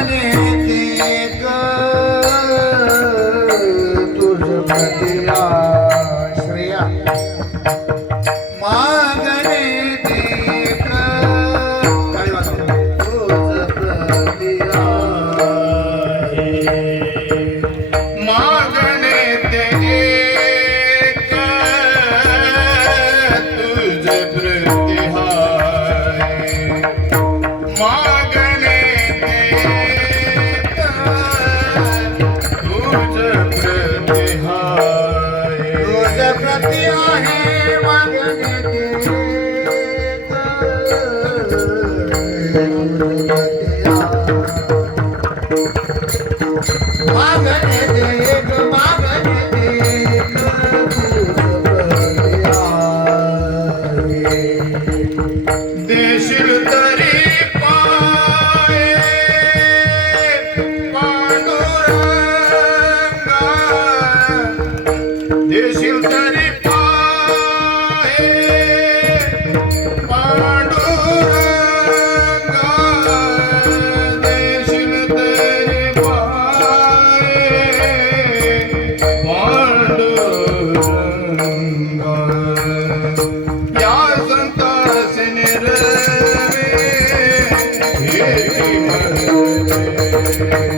জানে दिया है वक्त Yeah.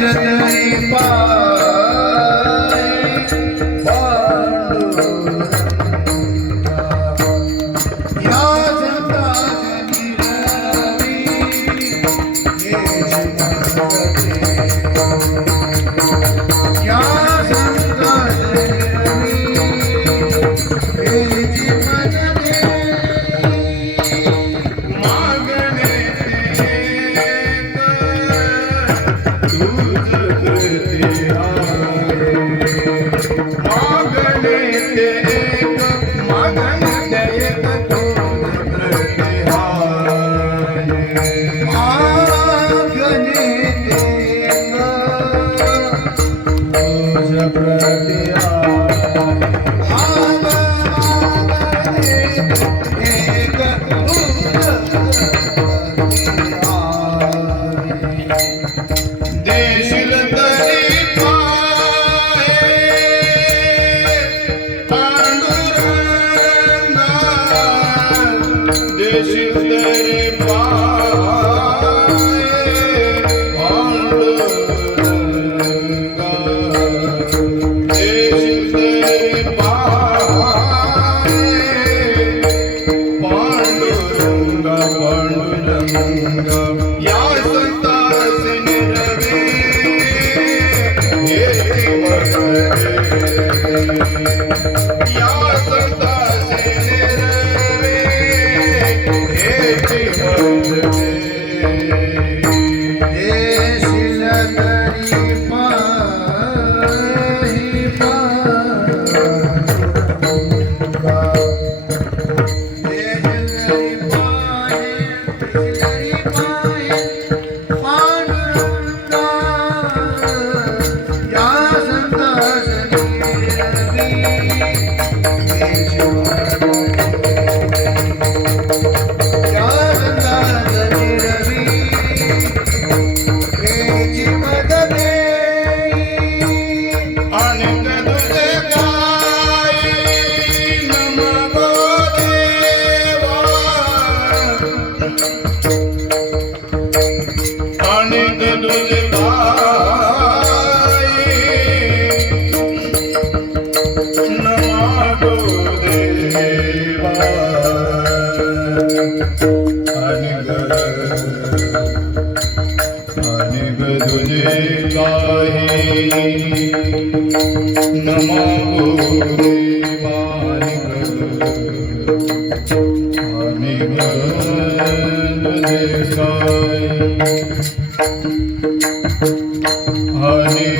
चिरतरी पा Honey,